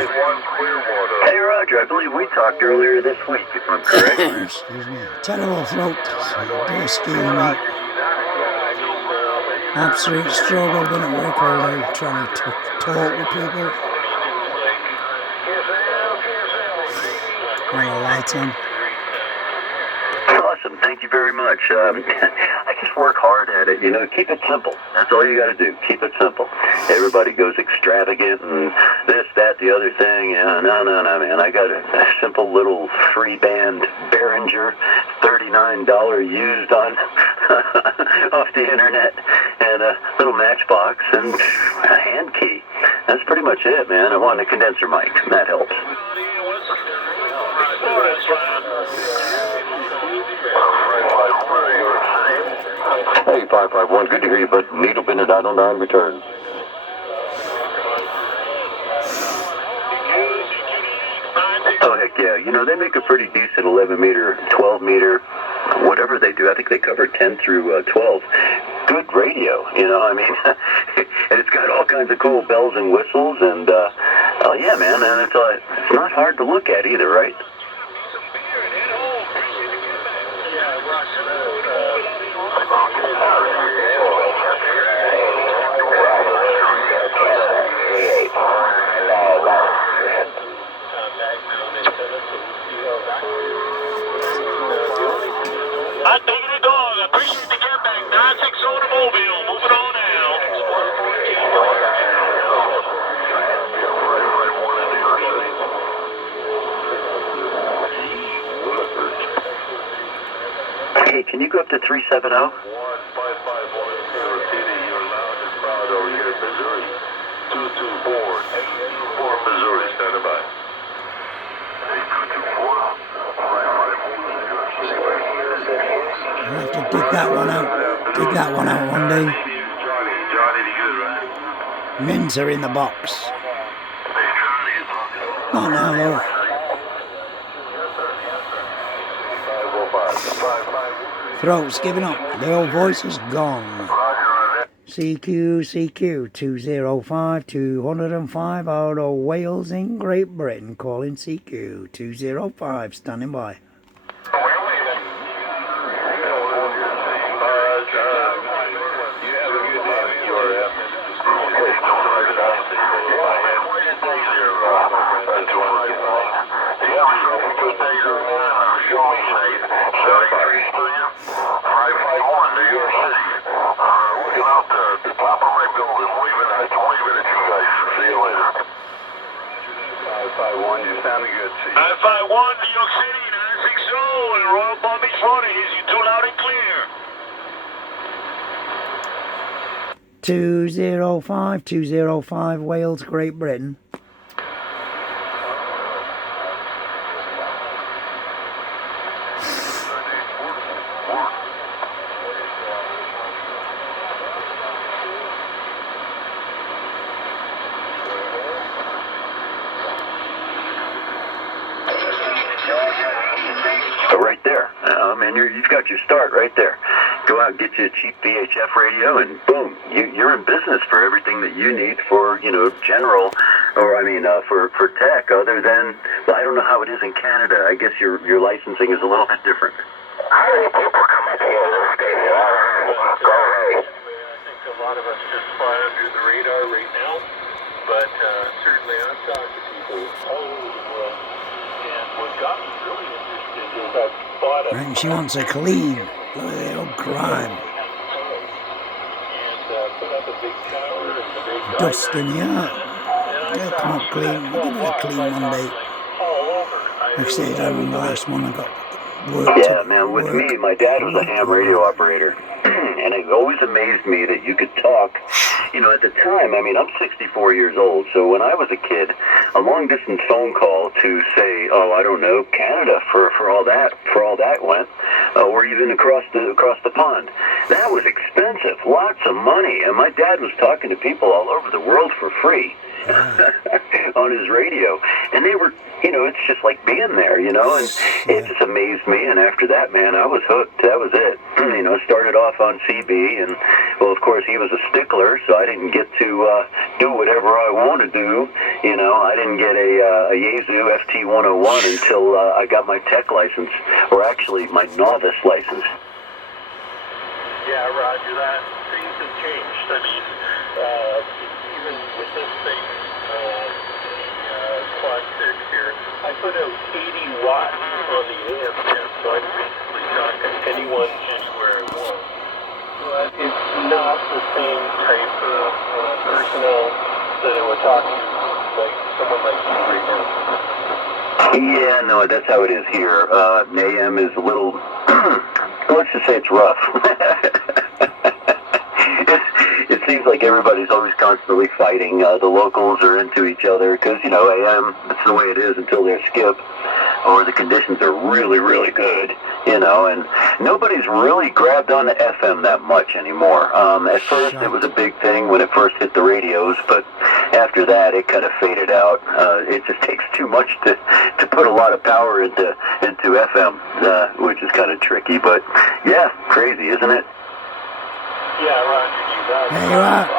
Hey, Roger, I believe we talked earlier this week, if I'm correct. Excuse me. Terrible throat. Excuse me. Absolute struggle. Been at work all day trying to talk with people. And the lights on. Awesome, thank you very much. I just work hard at it, you know, keep it simple. That's all you got to do, keep it simple. Everybody goes extravagant and this, that, the other thing. Yeah, no, man. I got a simple little 3-band Behringer, $39 used on off the internet, and a little matchbox and a hand key. That's pretty much it, man. I want a condenser mic, and that helps. Hey, 551, good to hear you, but needle been at idle on return. Oh, heck yeah. You know, they make a pretty decent 11-meter, 12-meter, whatever they do. I think they cover 10 through 12. Good radio, you know, I mean, and it's got all kinds of cool bells and whistles, and, yeah, man, and it's not hard to look at either, right? I diggity dog. I appreciate the get back. 960 on the mobile. Moving on now. Hey, can you go up to 370? 551 City. You're loud and proud over here in Missouri. 224 Missouri. Standing by. I'll have to dig that one out. Dig that one out one day. Mints are in the box. Not now though. Throat's giving up. The old voice is gone. CQ 205 205 out of Wales in Great Britain. Calling CQ 205. Standing by. I-51, New York City, 960, and Royal Palm Beach, Florida. Is you too loud and clear. 205 Wales, Great Britain. Right there. Man, you've got your start right there. Go out and get you a cheap VHF radio, and boom, you're in business for everything that you need for, you know, general, or I mean, for tech. Other than, well, I don't know how it is in Canada. I guess your licensing is a little bit different. How many people come up here to this station? I don't know. Go ahead. I think a lot of us just fly under the radar right now, but certainly I've talked to people all over the world, and what got me really interested is that thought of... Right, she wants a clean. Look at the old crime. And put up a big tower and a big... Dust in here. They'll come up clean. We'll give it a clean one day. Like I said, I remember the last one I got work. Yeah, man, with me, my dad was a ham radio operator, and it always amazed me that you could talk. You know, at the time, I mean, I'm 64 years old, so when I was a kid, a long-distance phone call to say, oh, I don't know, Canada for all that went, or even across the pond, that was expensive, lots of money, and my dad was talking to people all over the world for free. On his radio, and they were, you know, it's just like being there, you know, and it just amazed me, and after that, man, I was hooked. That was it. started off on CB, and, well, of course, he was a stickler, so I didn't get to do whatever I want to do. I didn't get a Yaesu FT101 until I got my tech license, or actually my novice license. Yeah, Roger that. Things have changed. I mean, even with this thing, Quad 6 here, I put out 80 watts on the AM band, so I'm basically talking anyone, anywhere I want. But it's not the same type of personnel that I would talk to, like someone like you right now. Yeah, no, that's how it is here. AM is a little, let's just say it's rough. It seems like everybody's always constantly fighting. The locals are into each other because, AM, that's the way it is until they're skipped, or the conditions are really, really good, and nobody's really grabbed on to FM that much anymore. At first, it was a big thing when it first hit the radios, but after that, it kind of faded out. It just takes too much to put a lot of power into FM, which is kind of tricky, but yeah, crazy, isn't it? Yeah, Roger. There you are.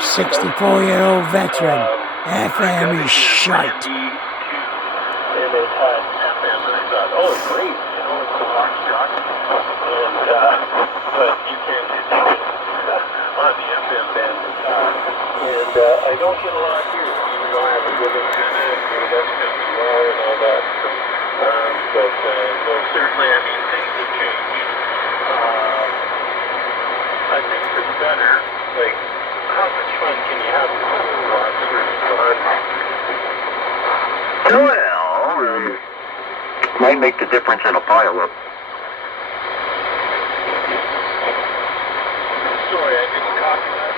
64-year-old veteran. FM is shite. And it had FM, and I thought, oh, great, it's a walkie-talkie. But you can't do it on the FM band. And I don't get a lot here. I have a good antenna, and that's going to be well and all that. But no, certainly, I mean, things have changed. I think for the better. Like, how much fun can you have with watts versus 100? Well, might make the difference in a pile-up. Sorry, I didn't copy that.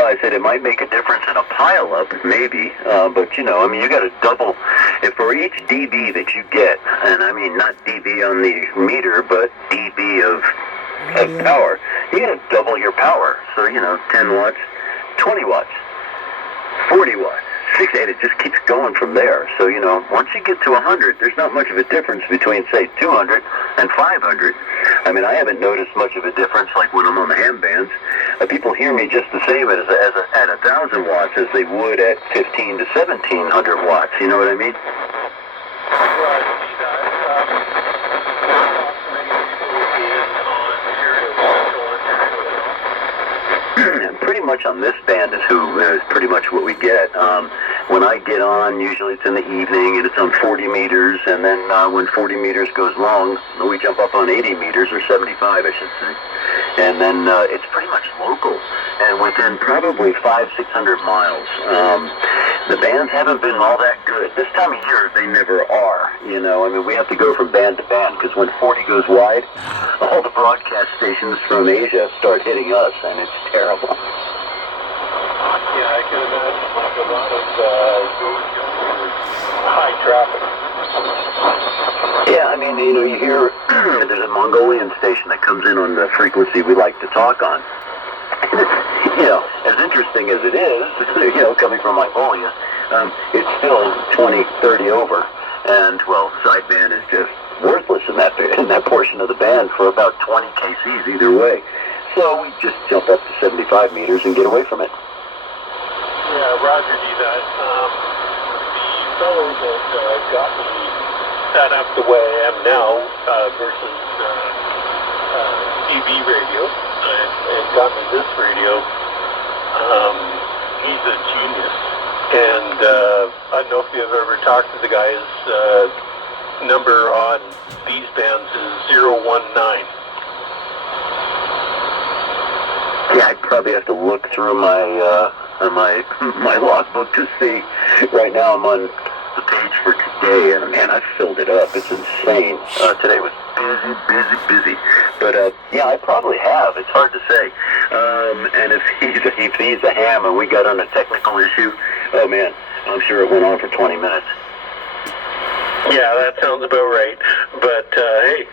I said it might make a difference in a pile-up, maybe, but you got to double, if for each dB that you get, and I mean not dB on the meter, but dB of power, you got to double your power. So 10 watts, 20 watts, 40 watts, 60, and it just keeps going from there. So once you get to 100, there's not much of a difference between, say, 200 and 500. I mean, I haven't noticed much of a difference like when I'm on the ham bands. People hear me just the same at 1,000 watts as they would at 15 to 1,700 watts. You know what I mean? Pretty much on this band is pretty much what we get. When I get on, usually it's in the evening and it's on 40 meters, and then when 40 meters goes long, we jump up on 80 meters, or 75, I should say. And then it's pretty much local, and within probably 500-600 miles. The bands haven't been all that good. This time of year, they never are. I mean, we have to go from band to band, because when 40 goes wide, all the broadcast stations from Asia start hitting us, and it's terrible. Yeah, I can imagine like a lot of high traffic. Yeah, I mean, you hear there's a Mongolian station that comes in on the frequency we like to talk on. As interesting as it is, coming from Mongolia, it's still 20, 30 over, and well, sideband is just worthless in that portion of the band for about 20 kcs either way. So we just jump up to 75 meters and get away from it. Yeah, Roger D. That. The fellow that got me set up the way I am now versus CB radio and got me this radio, he's a genius. And I don't know if you've ever talked to the guy's number on these bands is 019. Yeah, I'd probably have to look through my logbook to see. Right now I'm on the page for today, and man, I filled it up. It's insane. Today was busy. But yeah, I probably have. It's hard to say. And if he's a ham and we got on a technical issue, oh man, I'm sure it went on for 20 minutes. Yeah, that sounds about right. But hey,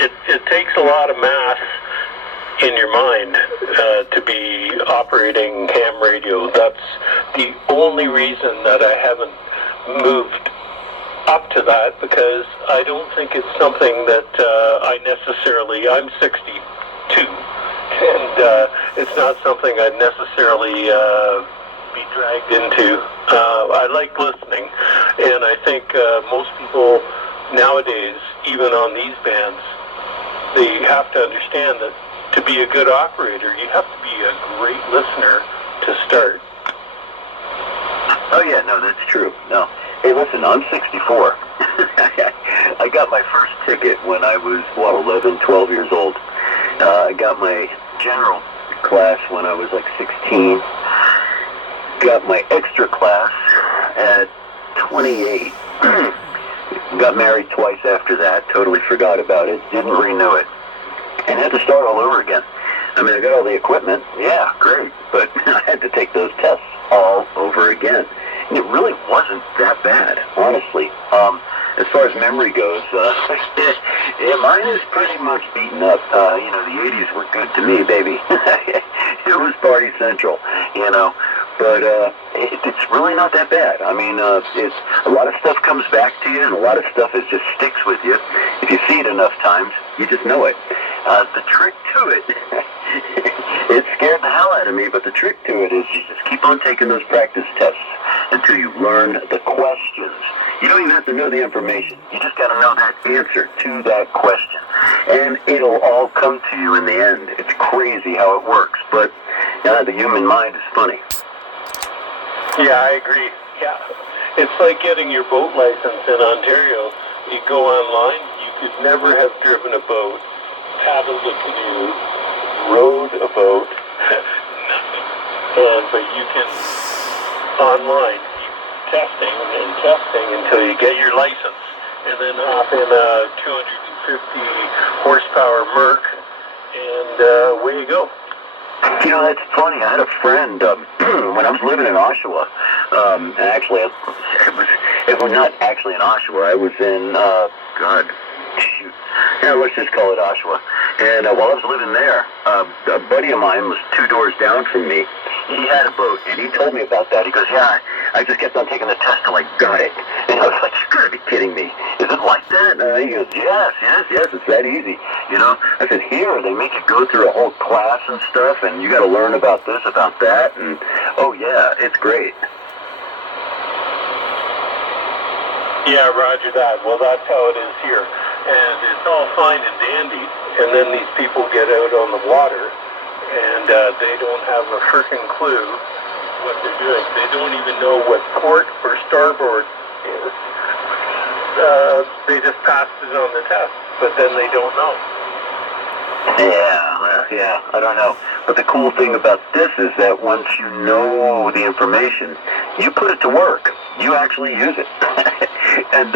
it takes a lot of math in your mind to be operating ham radio. That's the only reason that I haven't moved up to that, because I don't think it's something that I'm 62, and it's not something I'd necessarily be dragged into. I like listening, and I think most people nowadays, even on these bands, they have to understand that to be a good operator, you have to be a great listener to start. Oh yeah, no, that's true. No. Hey, listen, I'm 64. I got my first ticket when I was, 11, 12 years old. I got my general class when I was like 16. Got my extra class at 28. Got married twice after that. Totally forgot about it. Didn't renew it. And had to start all over again. I mean, I got all the equipment. Yeah, great. But I had to take those tests all over again. And it really wasn't that bad, honestly. As far as memory goes, yeah, mine is pretty much beaten up. The 80s were good to me, baby. It was party central, But it's really not that bad. I mean, it's a lot of stuff comes back to you, and a lot of stuff just sticks with you. If you see it enough times, you just know it. The trick to it, it scared the hell out of me, but the trick to it is you just keep on taking those practice tests until you learn the questions. You don't even have to know the information. You just got to know that answer to that question. And it'll all come to you in the end. It's crazy how it works, but the human mind is funny. Yeah, I agree. Yeah. It's like getting your boat license in Ontario. You go online, you could never have driven a boat, paddled a canoe, rowed a boat, nothing. But you can, online, keep testing and testing until you get your license. And then hop in a 250 horsepower Merc, and away you go. That's funny. I had a friend when I was living in Oshawa. Actually, it was not actually in Oshawa. I was in, let's just call it Oshawa. And while I was living there, a buddy of mine was 2 doors down from me. He had a boat, and he told me about that. He goes, yeah, I just kept on taking the test till I got it. And I was like, you gotta be kidding me. Is it like that? He goes, yes, it's that easy. I said, here, they make you go through a whole class and stuff, and you gotta learn about this, about that, and, oh yeah, it's great. Yeah, roger that. Well, that's how it is here. And it's all fine and dandy, and then these people get out on the water, and they don't have a frickin' clue what they're doing. They don't even know what port or starboard is. They just passed it on the test, but then they don't know. Yeah, I don't know. But the cool thing about this is that once you know the information, you put it to work. You actually use it. And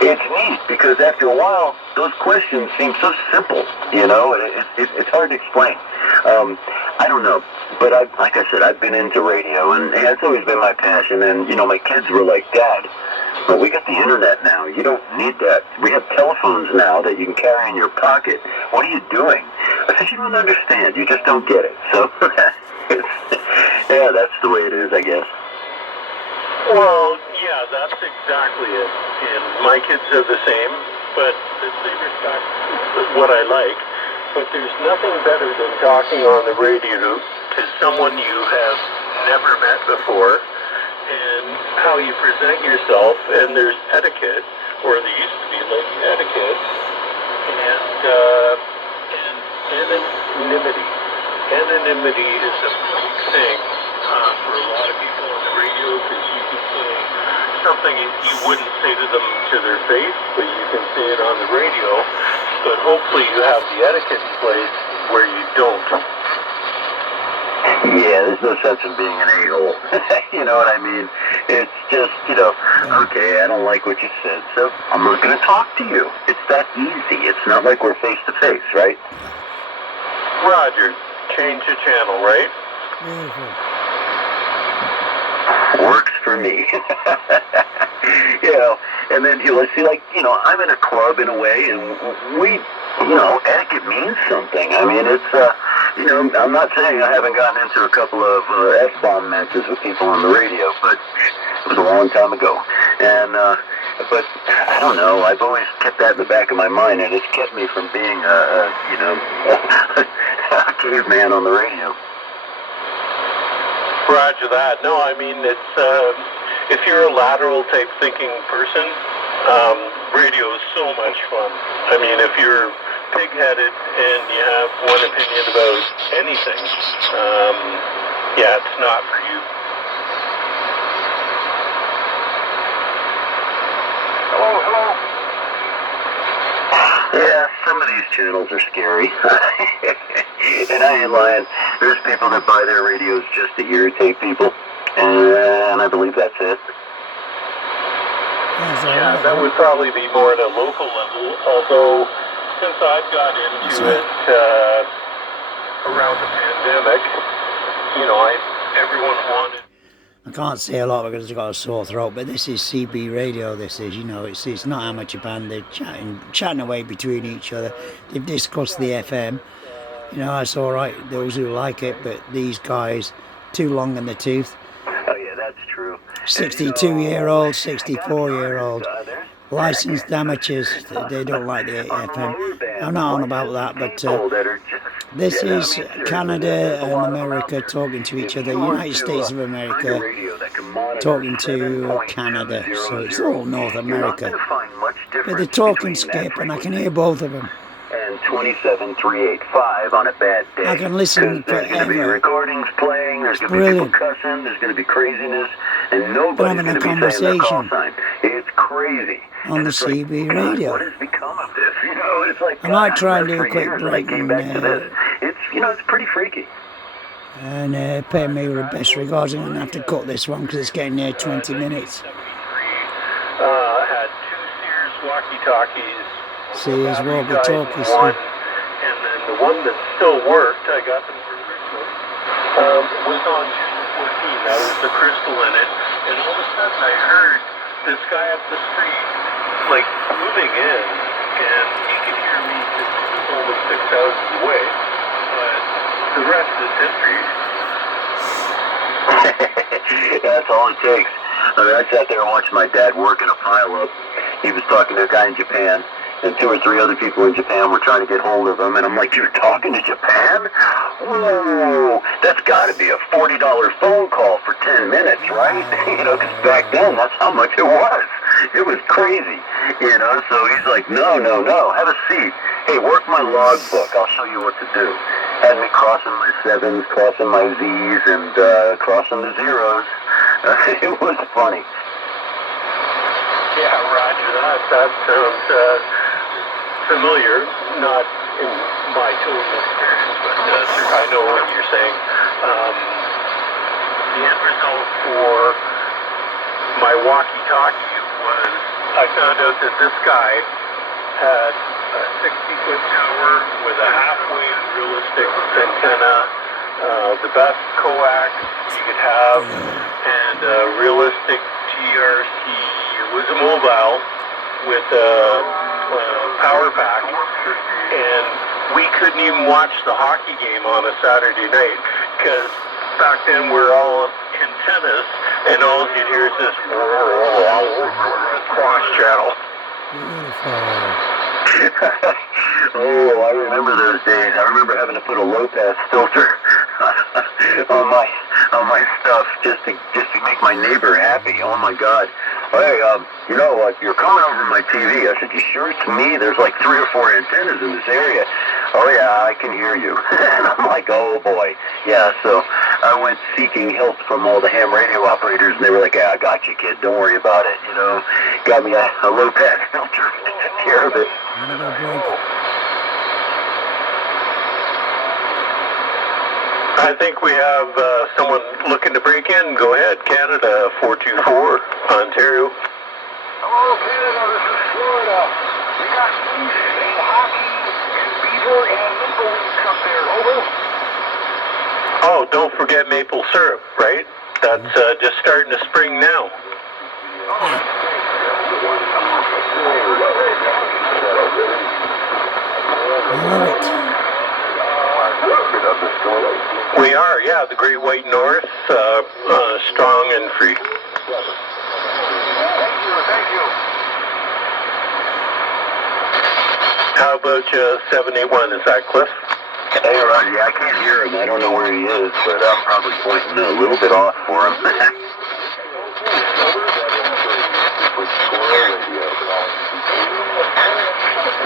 it's neat because after a while, those questions seem so simple, it's hard to explain. I don't know, but like I said, I've been into radio, and it's always been my passion, and, my kids were like, Dad, but we got the internet now. You don't need that. We have telephones now that you can carry in your pocket. What are you doing? I said, you don't understand. You just don't get it. So, yeah, that's the way it is, I guess. Well, yeah, that's exactly it. And my kids are the same, but they respect what I like. But there's nothing better than talking on the radio to someone you have never met before, and how you present yourself, and there's etiquette, or there used to be like etiquette, and anonymity. Anonymity is a big thing for a lot of people on the radio, because you can say something you wouldn't say to them to their face, but you can say it on the radio. But hopefully you have the etiquette in place where you don't. Yeah, there's no sense in being an a-hole. You know what I mean? It's just, okay, I don't like what you said, so I'm not going to talk to you. It's that easy. It's not like we're face-to-face, right? Roger, change the channel, right? Works for me. And then you'll see, I'm in a club in a way, and we, etiquette means something. I mean, it's, I'm not saying I haven't gotten into a couple of F-bomb matches with people on the radio, but it was a long time ago. And, But I don't know. I've always kept that in the back of my mind, and it's kept me from being a caveman on the radio. Roger that. No, I mean, it's if you're a lateral type thinking person, radio is so much fun. I mean, if you're pig-headed and you have one opinion about anything, yeah, it's not for you. Hello. Yeah, some of these channels are scary. And I ain't lying. There's people that buy their radios just to irritate people. And I believe that's it. Yeah, that would probably be more at a local level. Although, since I've got into it around the pandemic, everyone wanted... I can't say a lot because I've got a sore throat, but this is CB radio, this is, it's not amateur band, they're chatting away between each other. They've discussed the FM, it's alright, those who like it, but these guys, too long in the tooth. Oh yeah, that's true. 62-year-old, 64-year-old, licensed amateurs, they don't like the FM. I'm not on about that, but this is Canada and America talking to each other, United States of America talking to Canada, so it's all North America. But they're talking skip, and I can hear both of them. And 27385 on a bad day. I can listen There's going to be forever. recordings playing, there's going to be people cussing, there's going to be craziness, and nobody's going to be saying their call sign. It's crazy. On the CB radio. What has become of this? It's like... I might try and do a quick break and it's, it's pretty freaky. And pay me the best regards. I'm going to have to cut this one because it's getting near 20 minutes. Had 2 Sears walkie-talkies. Sears walkie-talkies. And then the one that still worked, I got them for Christmas, was on channel 14. That was the crystal in it. And all of a sudden I heard this guy up the street, moving in, and he could hear me because he was almost 6 houses away. But the rest is history. That's all it takes. I sat there and watched my dad work in a pile-up. He was talking to a guy in Japan, and 2 or 3 other people in Japan were trying to get hold of him, and I'm like, you're talking to Japan? Whoa, that's got to be a $40 phone call for 10 minutes, right? Because back then, that's how much it was. It was crazy, so he's like, no, have a seat. Hey, work my logbook. I'll show you what to do. Had me crossing my 7s, crossing my Zs, and crossing the zeros. It was funny. Yeah, roger that. That sounds familiar. Not in my total experience, but I know what you're saying. The end result for my walkie-talkie was I found out that this guy had a 60-foot tower with a half-wave realistic antenna, the best coax you could have, and a realistic GRC. It was a mobile with a power pack, and we couldn't even watch the hockey game on a Saturday night because back then we're all antennas, and all you'd hear is this cross channel. Oh, I remember those days. I remember having to put a low-pass filter on my stuff just to make my neighbor happy. Oh my God! Hey, you're coming over my TV. I said, you sure it's me? There's like 3 or 4 antennas in this area. Oh yeah, I can hear you. And I'm like, oh boy. Yeah, so I went seeking help from all the ham radio operators, and they were like, yeah, I got you, kid. Don't worry about it. Got me a low-pass filter. Took care of it. I think we have someone looking to break in. Go ahead, Canada 424, Ontario. Hello, Canada. This is Florida. We got moose and hockey and beaver and maple leaves up there. Over. Oh, don't forget maple syrup, right? That's just starting to spring now. We are, yeah, the Great White North, strong and free. Thank you. How about 781? Is that Cliff? Hey, Roger, yeah, I can't hear him. I don't know where he is, but I'm probably pointing a little bit off for him.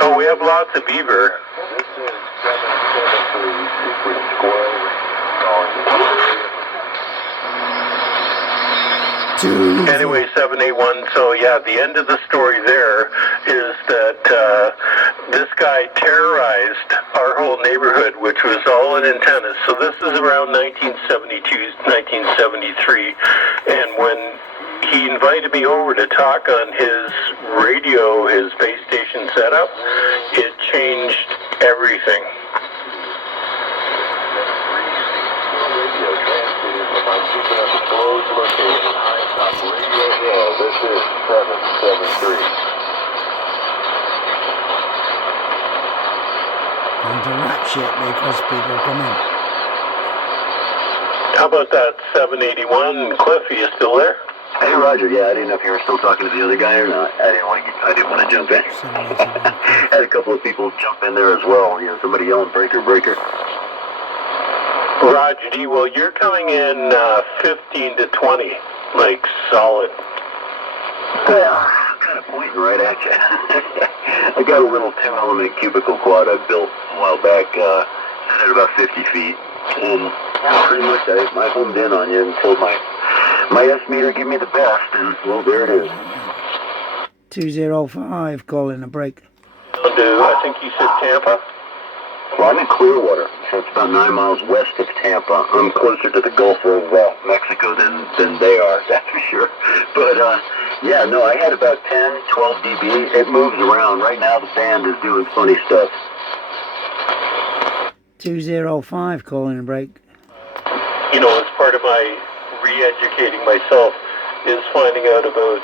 Oh, we have lots of beaver. This is 773 Secret Squirrel calling. Anyway, 781, so yeah, the end of the story there is that this guy terrorized our whole neighborhood, which was all in antennas. So this is around 1972, 1973, and when he invited me over to talk on his radio, his base station setup, it changed everything. This is 773. Going to rat shit because people come in. How about that 781? Cliff, are you still there? Hey, Roger. Yeah, I didn't know if you were still talking to the other guy or not. I didn't want to jump in. Had a couple of people jump in there as well. You know, somebody yelling "breaker, breaker." Roger D. Well, you're coming in 15 to 20, like solid. Well, I'm kind of pointing right at you. I got a little 2-element cubicle quad I built a while back, at about 50 feet, and pretty much I homed in on you and told my S-meter give me the best, and well, there it is. 205 calling a break. I think you said Tampa? Well, I'm in Clearwater, so it's about 9 miles west of Tampa. I'm closer to the Gulf of Mexico than they are, that's for sure. But, yeah, no, I had about 10, 12 dB. It moves around. Right now the band is doing funny stuff. 205 calling a break. You know, as part of my re-educating myself is finding out about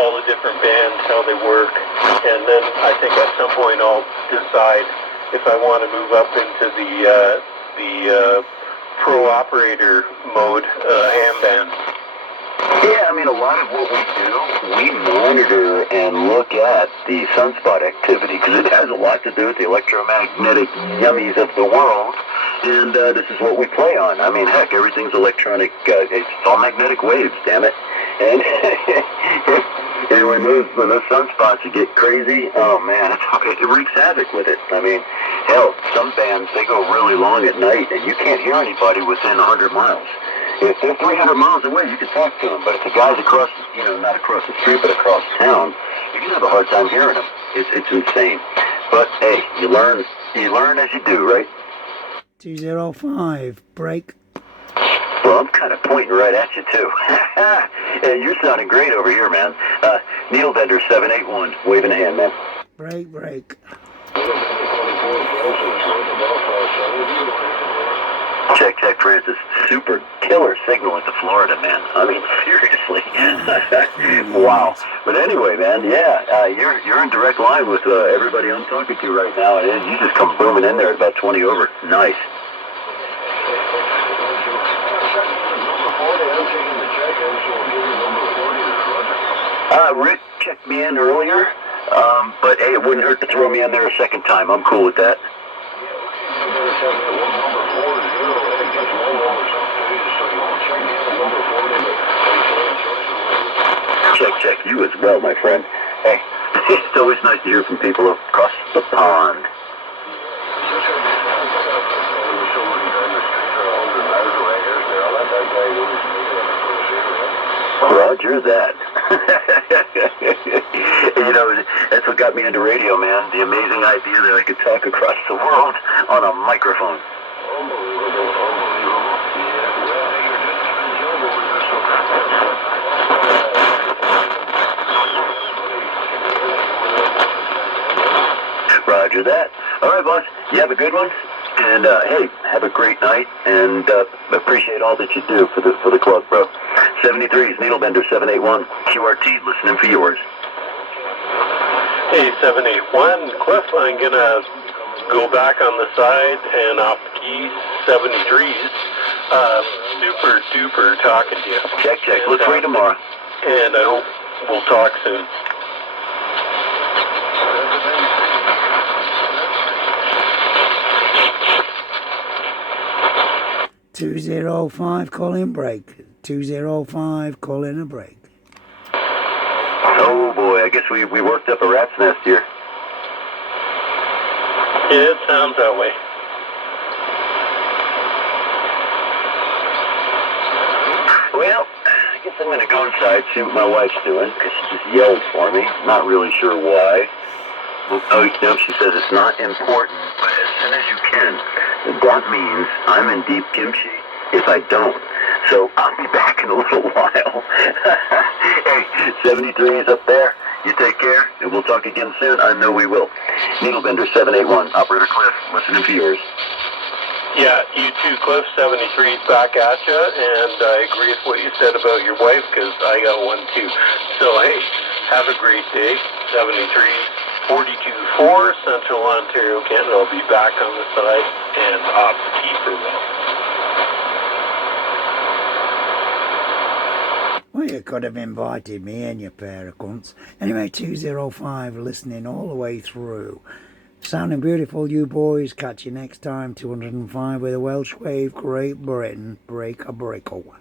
all the different bands, how they work, and then I think at some point I'll decide if I want to move up into the pro operator mode, ham band. Yeah, I mean, a lot of what we do, we monitor and look at the sunspot activity because it has a lot to do with the electromagnetic yummies of the world, and this is what we play on. I mean, heck, everything's electronic. It's all magnetic waves, damn it. And and when those sunspots get crazy, oh man, it wreaks havoc with it. I mean, hell, some bands, they go really long at night, and you can't hear anybody within 100 miles. If they're 300 miles away, you can talk to them. But if the guy's across, you know, not across the street, but across town, you're gonna have a hard time hearing them. It's insane. But hey, you learn as you do, right? 205 break. Well, I'm kind of pointing right at you too. Hey, you're sounding great over here, man. Needlebender 781, waving a hand, man. Break. Check, Francis. Super killer signal into Florida, man. I mean, seriously. Wow. But anyway, man, yeah, you're in direct line with everybody I'm talking to right now, and you just come booming in there at about 20 over. Nice. Rick checked me in earlier, but hey, it wouldn't hurt to throw me in there a second time. I'm cool with that. Check. You as well, my friend. Hey, it's always nice to hear from people across the pond. Roger that. You know, that's what got me into radio, man. The amazing idea that I could talk across the world on a microphone. Roger that. All right, boss. You have a good one. And, hey, have a great night. And appreciate all that you do for the club, bro. 73's Needlebender 781. QRT, listening for yours. Hey, 781. Cliff, I'm going to go back on the side and off the keys, 73's. Super duper talking to you. Check. Look for you tomorrow. And I hope we'll talk soon. 205, call in break. 205, call in a break. Oh boy, I guess we worked up a rat's nest here. Yeah, it sounds that way. Well, I guess I'm going to go inside, see what my wife's doing, because she just yelled for me. Not really sure why. Oh, no, she says it's not important, but as soon as you can. That means I'm in deep kimchi if I don't. So I'll be back in a little while. Hey, 73 is up there. You take care, and we'll talk again soon. I know we will. Needlebender 781, Operator Cliff, listening for yours. Yeah, you too, Cliff. 73 is back at you, and I agree with what you said about your wife, because I got one too. So, hey, have a great day. 73, 42-4, Central Ontario, Canada. I'll be back on the side and off the tee for well. Well, you could have invited me and your pair of cunts. Anyway, 205 listening all the way through. Sounding beautiful, you boys. Catch you next time. 205 with a Welsh Wave, Great Britain. Break a breakle.